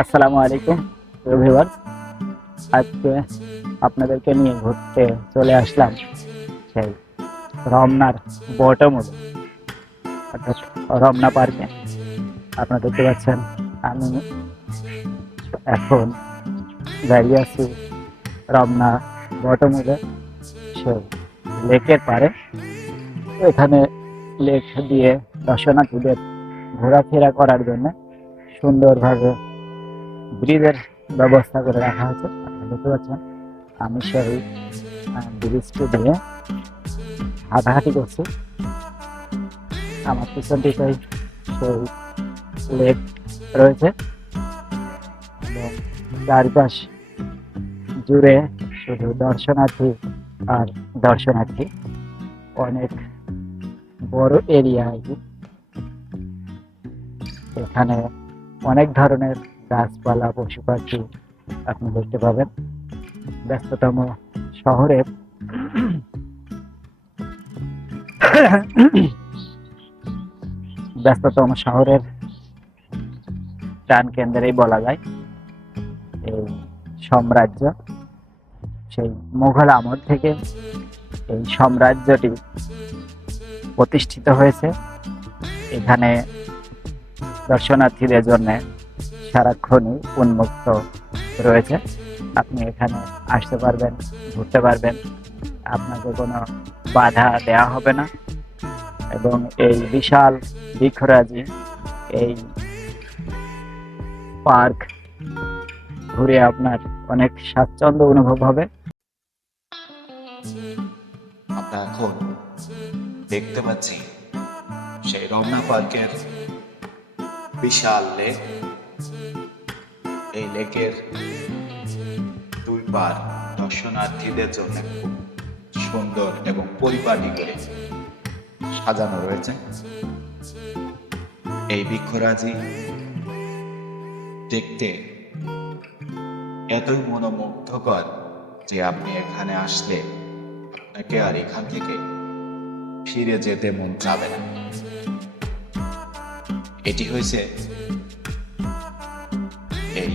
আসসালামু আলাইকুম ভিউয়ার্স। আজকে আপনাদেরকে নিয়ে ঘুরতে চলে আসলাম সেই রমনার বটমূলে, অর্থাৎ রমনা পার্কে। আপনারা দেখতে পাচ্ছেন আমি এখন দাঁড়িয়ে আছি রমনা বটমূলে, সেই লেকের পাড়ে। এখানে লেক দিয়ে দর্শনার্থীদের ঘোরাফেরা করার জন্য সুন্দরভাবে ব্রিজের ব্যবস্থা করে রাখা হয়েছে। আপনারা দেখতে পাচ্ছেন আমি সেই ব্রিজটি দিয়ে হাঁটাহাঁটি করছি। আমার পিছন দিকেই সেই লেক রয়েছে এবং চারপাশ জুড়ে শুধু দর্শনার্থী আর দর্শনার্থী। অনেক বড় এরিয়া এটি। এখানে অনেক ধরনের গাছপালা, পশু পাখি আপনি দেখতে পাবেন। ব্যস্ততম শহরের ব্যস্ততম শহরের প্রাণ কেন্দ্রেই বলা যায় এই সাম্রাজ্য। সেই মুঘল আমল থেকে এই সাম্রাজ্যটি প্রতিষ্ঠিত হয়েছে। এখানে দর্শনার্থীদের জন্য সারাক্ষণই উন্মুক্ত রয়েছে। আপনি এখানে আসতে পারবেন, ঘুরতে পারবেন, আপনাকে কোনো বাধা দেওয়া হবে না। এবং এই বিশাল বৃক্ষরাজি, এই পার্ক ঘুরে আপনার অনেক স্বাচ্ছন্দ্য অনুভব হবে। আমরা এখন দেখতে পাচ্ছি সেই রমনা পার্কের বিশাল লেক। এই লেকের দুই পার দর্শনার্থীদের জন্য খুব সুন্দর এবং পরিপাটি করে সাজানো রয়েছে। এই বৃক্ষরাজি দেখতে এতই মনোমুগ্ধকর যে আপনি এখানে আসলে আপনাকে আর এখান থেকে ফিরে যেতে মন চাবে না। এটি হয়েছে এই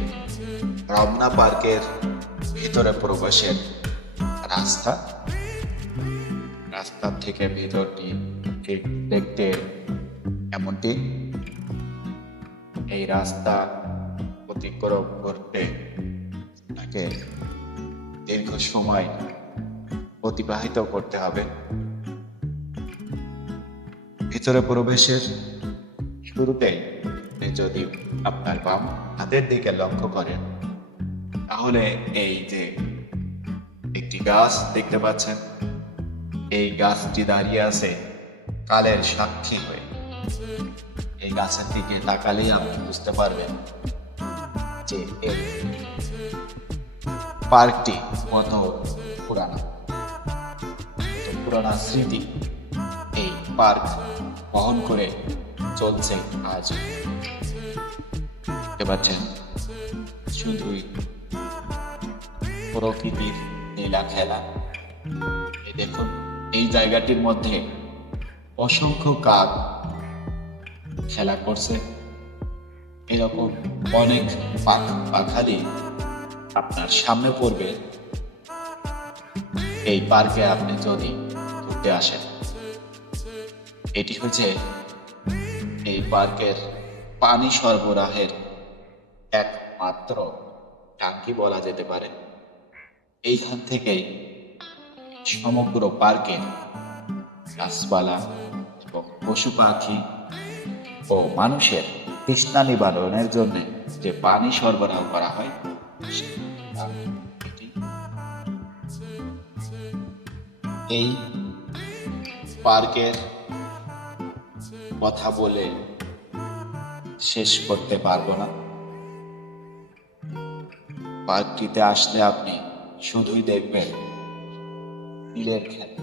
রমনা পার্কের ভিতরে প্রবেশের রাস্তা। রাস্তার থেকে ভিতরটি ঠিক দেখতে এমনটি। এই রাস্তা অতিক্রম করতে তাকে দীর্ঘ সময় অতিবাহিত করতে হবে। ভিতরে প্রবেশের শুরুতেই যদি আপনার বাম হাতের দিকে লক্ষ্য করেন, তাহলে এই যে একটি গাছ দেখতে পাচ্ছেন, এই গাছটি দাঁড়িয়ে আছে কালের সাক্ষী হয়ে। এই গাছের দিকে তাকালেই আপনি বুঝতে পারবেন যে এই পার্কটি কত পুরানা, কত পুরানা স্মৃতি এই পার্ক বহন করে চলছে আজ। দেখতে পাচ্ছেন শুধুই প্রকৃতির লীলা খেলা। এই দেখুন, এই জায়গাটির মধ্যে অসংখ্য কাক খেলা করছে। এরকম অনেক পাখালি আপনার সামনে পড়বে এই পার্কে আপনি যদি ঘুরতে আসেন। এটি হচ্ছে এই পার্কের পানি সরবরাহের একমাত্র টাঙ্কি বলা যেতে পারে। এইখান থেকেই সমগ্র পার্কের গাছপালা এবং পশু পাখি ও মানুষের তৃষ্ণা নিবারণের জন্য যে পানি সরবরাহ করা হয়, এই পার্কের কথা বলে শেষ করতে পারবো না। পার্কটিতে আসলে আপনি শুধুই দেখবেন নীলের খেলা,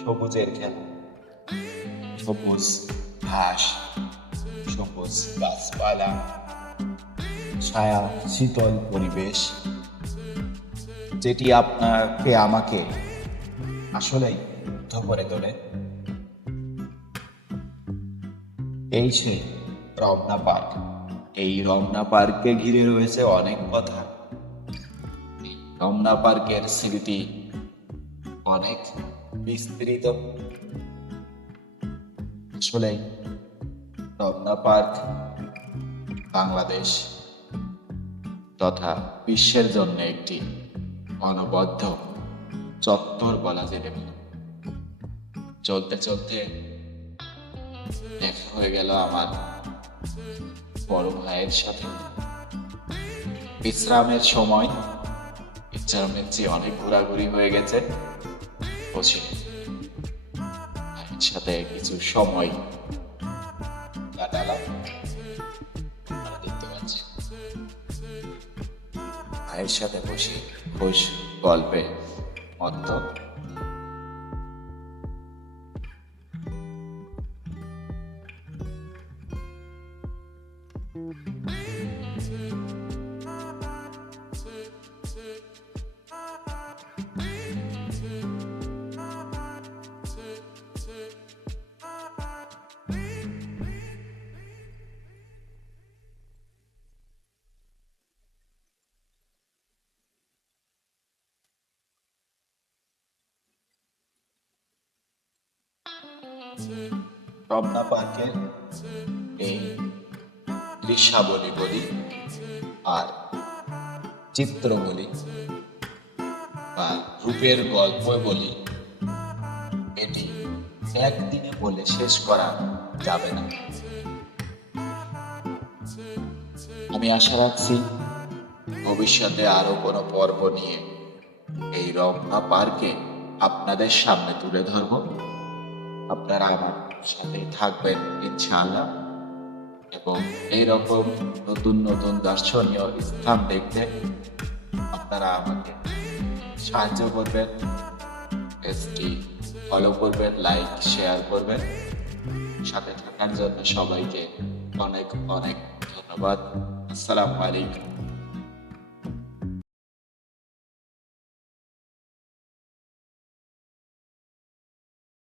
সবুজের খেলা, সবুজ ঘাস, সবুজ গাছপালা, ছায়া শীতল পরিবেশ, যেটি আপনাকে আমাকে আসলেই মুগ্ধ করে তোলে। এই সে রমনা পার্ক। এই রমনা পার্ককে ঘিরে রয়েছে অনেক কথা। এই রমনা পার্কের স্মৃতি অনেক বিস্তৃত। আসলে রমনা পার্ক বাংলাদেশ তথা বিশ্বের জন্য একটি অনবদ্য চত্বর বলা যেতে পারে। চলতে চলতে দেখা হয়ে গেল আমার বড় ভাইয়ের সাথে। বিশ্রামের সময়, বিশ্রামের চেয়ে অনেক ঘোরাঘুরি হয়ে গেছে। বসে ভাইয়ের সাথে কিছু সময় কাটালাম। আপনারা দেখতে পাচ্ছেন ভাইয়ের সাথে বসে খুশ গল্পে মত্ত। রমনা পার্কের এই দৃশ্যাবলী বলি আর চিত্র বলি বা রূপের গল্প বলি, এটি একদিনে বলে শেষ করা যাবে না। আমি আশা রাখছি ভবিষ্যতে আরো কোনো পর্ব নিয়ে এই রমনা পার্কে আপনাদের সামনে তুলে ধরব। আপনারা আমার সাথেই থাকবেন ইনশাআল্লাহ, এবং এইরকম নতুন নতুন দর্শনীয় স্থান দেখতে আপনারা আমাকে সাহায্য করবেন। পেজটি ফলো করবেন, লাইক শেয়ার করবেন। সাথে থাকার জন্য সবাইকে অনেক অনেক ধন্যবাদ। আসসালামু আলাইকুম।